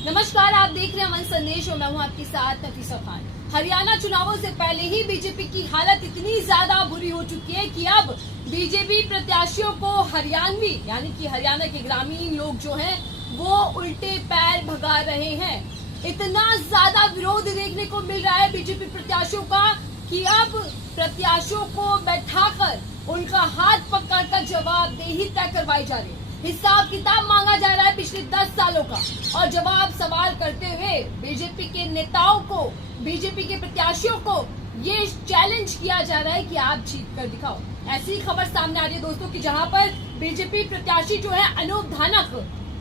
नमस्कार, आप देख रहे हैं अमन संदेश और मैं हूं आपके साथ नफीसा खान। हरियाणा चुनावों से पहले ही बीजेपी की हालत इतनी ज्यादा बुरी हो चुकी है कि अब बीजेपी प्रत्याशियों को हरियाणवी यानी कि हरियाणा के ग्रामीण लोग जो हैं वो उल्टे पैर भगा रहे हैं। इतना ज्यादा विरोध देखने को मिल रहा है बीजेपी प्रत्याशियों का कि अब प्रत्याशियों को बैठाकर उनका हाथ पकड़कर जवाबदेही तय करवाई जा रही है। हिसाब किताब मांगा जा रहा है पिछले 10 सालों का और जवाब सवाल करते हुए बीजेपी के नेताओं को, बीजेपी के प्रत्याशियों को ये चैलेंज किया जा रहा है कि आप जीत कर दिखाओ। ऐसी खबर सामने आ रही है दोस्तों कि जहां पर बीजेपी प्रत्याशी जो है अनूप धानक,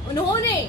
उन्होंने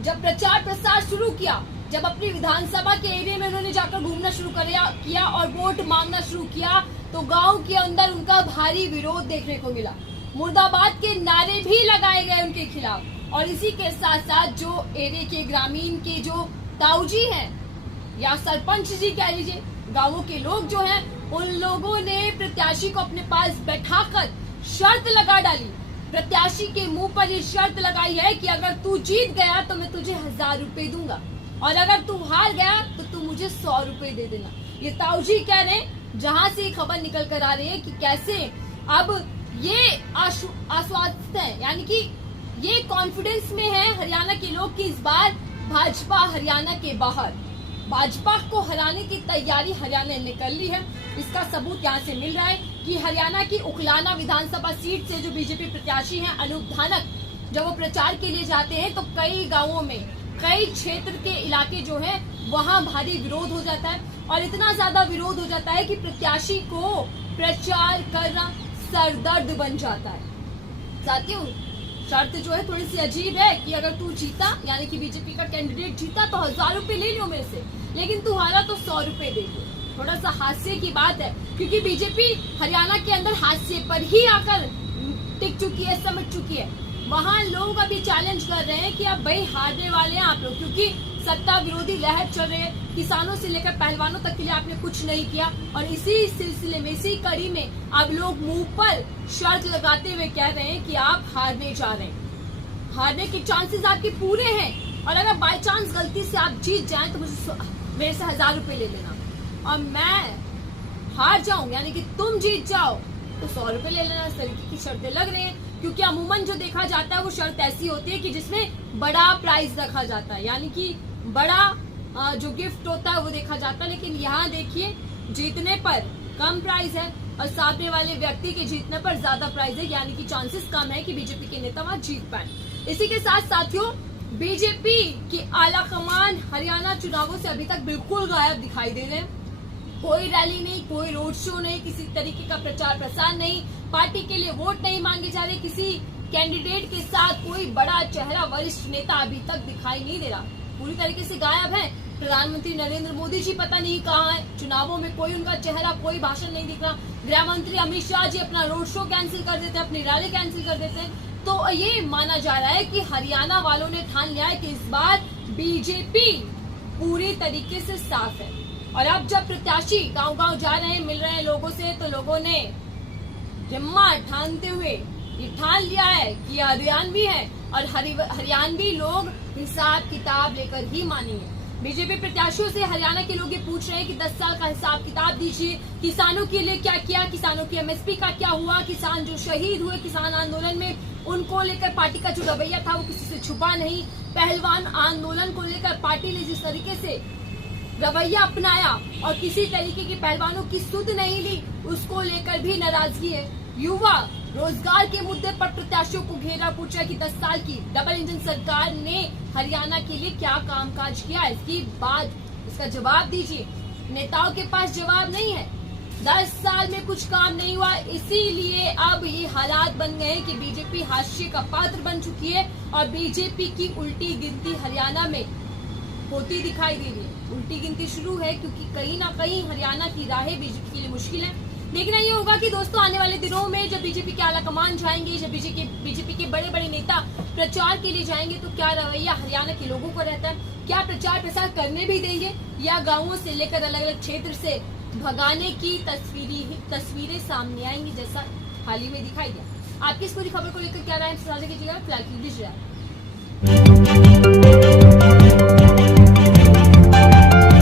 जब प्रचार प्रसार शुरू किया, जब अपनी विधानसभा के एरिया में उन्होंने जाकर घूमना शुरू किया और वोट मांगना शुरू किया तो गाँव के अंदर उनका भारी विरोध देखने को मिला। मुर्दाबाद के नारे भी लगाए गए उनके खिलाफ और इसी के साथ साथ जो एरिया के ग्रामीण के जो ताऊजी हैं या सरपंच जी कह लीजिए, गांवों के लोग जो हैं, उन लोगों ने प्रत्याशी को अपने पास बैठाकर शर्त लगा डाली। प्रत्याशी के मुंह पर ये शर्त लगाई है कि अगर तू जीत गया तो मैं तुझे 1000 रुपए दूंगा और अगर तू हार गया तो तू मुझे 100 रुपए दे देना। ये ताऊजी कह रहे हैं, जहाँ से खबर निकल कर आ रही है कि कैसे अब ये आश्वस्त है, यानी कि ये कॉन्फिडेंस में है हरियाणा के लोग कि इस बार भाजपा हरियाणा के बाहर, भाजपा को हराने की तैयारी हरियाणा ने कर ली है। इसका सबूत यहाँ से मिल रहा है कि हरियाणा की उखलाना विधानसभा सीट से जो बीजेपी प्रत्याशी हैं अनूप धानक, जब वो प्रचार के लिए जाते हैं तो कई गाँवों में, कई क्षेत्र के इलाके जो है वहाँ भारी विरोध हो जाता है और इतना ज्यादा विरोध हो जाता है कि प्रत्याशी को प्रचार करना सरदर्द बन जाता है। साथियों, शर्त जो है थोड़ी सी अजीब है कि अगर तू जीता, यानी कि बीजेपी का कैंडिडेट जीता तो 1000 रुपए ले लियो मेरे से, लेकिन तू हारा तो 100 रुपए दे दो। थोड़ा सा हास्य की बात है क्योंकि बीजेपी हरियाणा के अंदर हास्य पर ही आकर टिक चुकी है, समझ चुकी है। वहाँ लोग अभी चैलेंज कर रहे हैं कि अब भाई हारने वाले हैं आप लोग, क्योंकि सत्ता विरोधी लहर चल रही है। किसानों से लेकर पहलवानों तक के लिए आपने कुछ नहीं किया और इसी सिलसिले में, इसी कड़ी में अब लोग मुंह पर शर्त लगाते हुए कह रहे हैं कि आप हारने जा रहे हैं। हारने के चांसेस आपके पूरे हैं और अगर बाय चांस गलती से आप जीत जाएं तो मेरे से 1000 रुपए ले लेना और मैं हार जाऊं यानी कि तुम जीत जाओ तो 100 रुपए ले लेना। इस तरीके की शर्तें लग रही हैं क्योंकि अमूमन जो देखा जाता है वो शर्त ऐसी होती है कि जिसमें बड़ा प्राइज रखा जाता है, यानी कि बड़ा जो गिफ्ट होता है वो देखा जाता है। लेकिन यहाँ देखिए, जीतने पर कम प्राइस है और सामने वाले व्यक्ति के जीतने पर ज्यादा प्राइस है, यानी कि चांसेस कम है कि बीजेपी के नेता वहाँ जीत पाए। इसी के साथ साथियों, बीजेपी की आला कमान हरियाणा चुनावों से अभी तक बिल्कुल गायब दिखाई दे रहे हैं। कोई रैली नहीं, कोई रोड शो नहीं, किसी तरीके का प्रचार प्रसार नहीं, पार्टी के लिए वोट नहीं मांगे जा रहे, किसी कैंडिडेट के साथ कोई बड़ा चेहरा, वरिष्ठ नेता अभी तक दिखाई नहीं दे रहा, पूरी तरीके से गायब है। प्रधानमंत्री नरेंद्र मोदी जी पता नहीं कहाँ है, चुनावों में कोई उनका चेहरा, कोई भाषण नहीं दिख रहा। गृह मंत्री अमित शाह जी अपना रोड शो कैंसिल कर देते हैं, अपनी रैली कैंसिल कर देते हैं। तो ये माना जा रहा है कि हरियाणा वालों ने ठान लिया है कि इस बार बीजेपी पूरी तरीके से साफ है और अब जब प्रत्याशी गांव गांव जा रहे हैं, मिल रहे हैं लोगों से, तो लोगों ने हिम्मत ठानते हुए ये ठान लिया है कि हरियाणवी है और हरियाणवी लोग हिसाब किताब लेकर ही मानेंगे। बीजेपी प्रत्याशियों से हरियाणा के लोग ये पूछ रहे हैं कि 10 साल का हिसाब किताब दीजिए, किसानों के लिए क्या किया, किसानों की एमएसपी का क्या हुआ, किसान जो शहीद हुए किसान आंदोलन में उनको लेकर पार्टी का जो रवैया था वो किसी से छुपा नहीं। पहलवान आंदोलन को लेकर पार्टी ने जिस तरीके से रवैया अपनाया और किसी तरीके की पहलवानों की सुध नहीं ली, उसको लेकर भी नाराजगी है। युवा रोजगार के मुद्दे पर प्रत्याशियों को घेरा, पूछा कि 10 साल की डबल इंजन सरकार ने हरियाणा के लिए क्या कामकाज किया, इसकी बात, इसका जवाब दीजिए। नेताओं के पास जवाब नहीं है, 10 साल में कुछ काम नहीं हुआ, इसीलिए अब ये हालात बन गए हैं कि बीजेपी हाशिए का पात्र बन चुकी है और बीजेपी की उल्टी गिनती हरियाणा में होती दिखाई दे रही है। उल्टी गिनती शुरू है क्योंकि कहीं ना कहीं हरियाणा की राहें बीजेपी के लिए मुश्किल है। देखना ये होगा कि दोस्तों आने वाले दिनों में जब बीजेपी के आला कमान जाएंगे, जब बीजेपी के बड़े बड़े नेता प्रचार के लिए जाएंगे तो क्या रवैया हरियाणा के लोगों को रहता है, क्या प्रचार प्रसार करने भी देंगे या गाँवों से लेकर अलग अलग क्षेत्र से भगाने की तस्वीरें सामने आएंगी, जैसा हाल ही में दिखाई दिया। आपकी इस पूरी खबर को लेकर क्या राय साझा कीजिएगा। फिलहाल